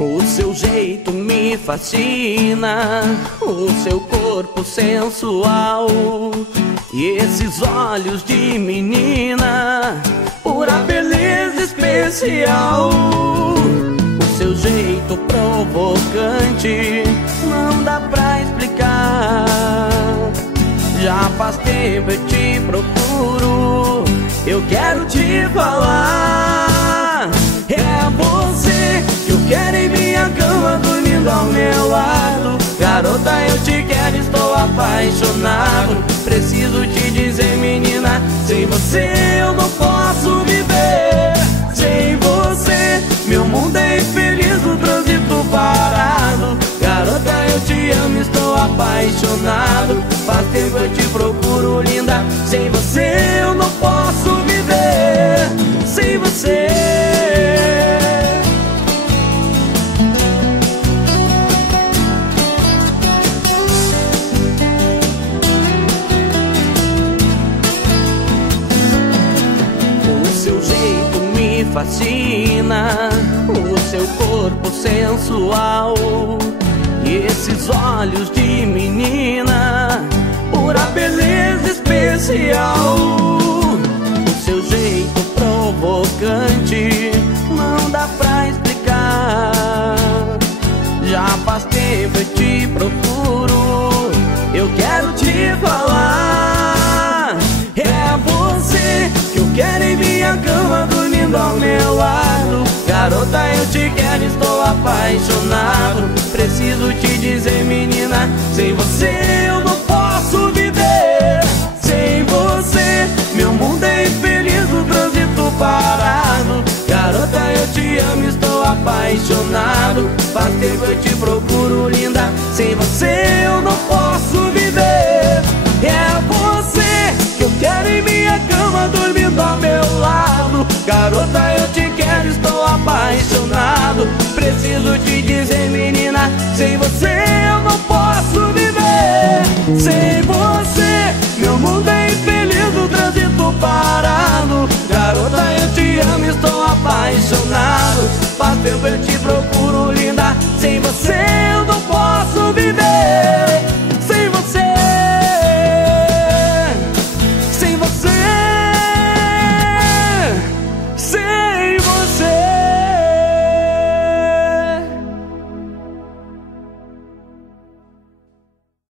O seu jeito me fascina, o seu corpo sensual e esses olhos de menina, pura beleza especial. O seu jeito provocante não dá pra explicar. Já faz tempo eu te procuro, eu quero te falar. É você que eu quero em minha cama, dormindo ao meu lado. Garota, eu te quero, estou apaixonado. Preciso te dizer, menina, sem você eu não posso viver. Sem você, meu mundo é infeliz, no trânsito parado. Garota, eu te amo, estou apaixonado. Faz tempo eu te procuro, linda. Sem você eu não posso viver. Sem você. Fascina o seu corpo sensual e esses olhos de menina, pura beleza especial. O seu jeito provocante não dá pra explicar. Já faz tempo eu te procuro, eu quero te falar. É você que eu quero em minha cama, dormindo ao meu lado. Garota, eu te quero, estou apaixonado. Preciso te dizer, menina, sem você eu não posso viver. Sem você, meu mundo é infeliz, no trânsito parado. Garota, eu te amo, estou apaixonado. Faz tempo eu te procuro, linda. Sem você eu não posso viver. É você que eu quero em minha cama, dormindo ao meu lado. Garota, eu te quero, estou apaixonado. Preciso te dizer, menina, sem você eu não posso viver. Sem você, meu mundo é infeliz, no trânsito parado. Garota, eu te amo, estou apaixonado. Faz tempo eu te procuro,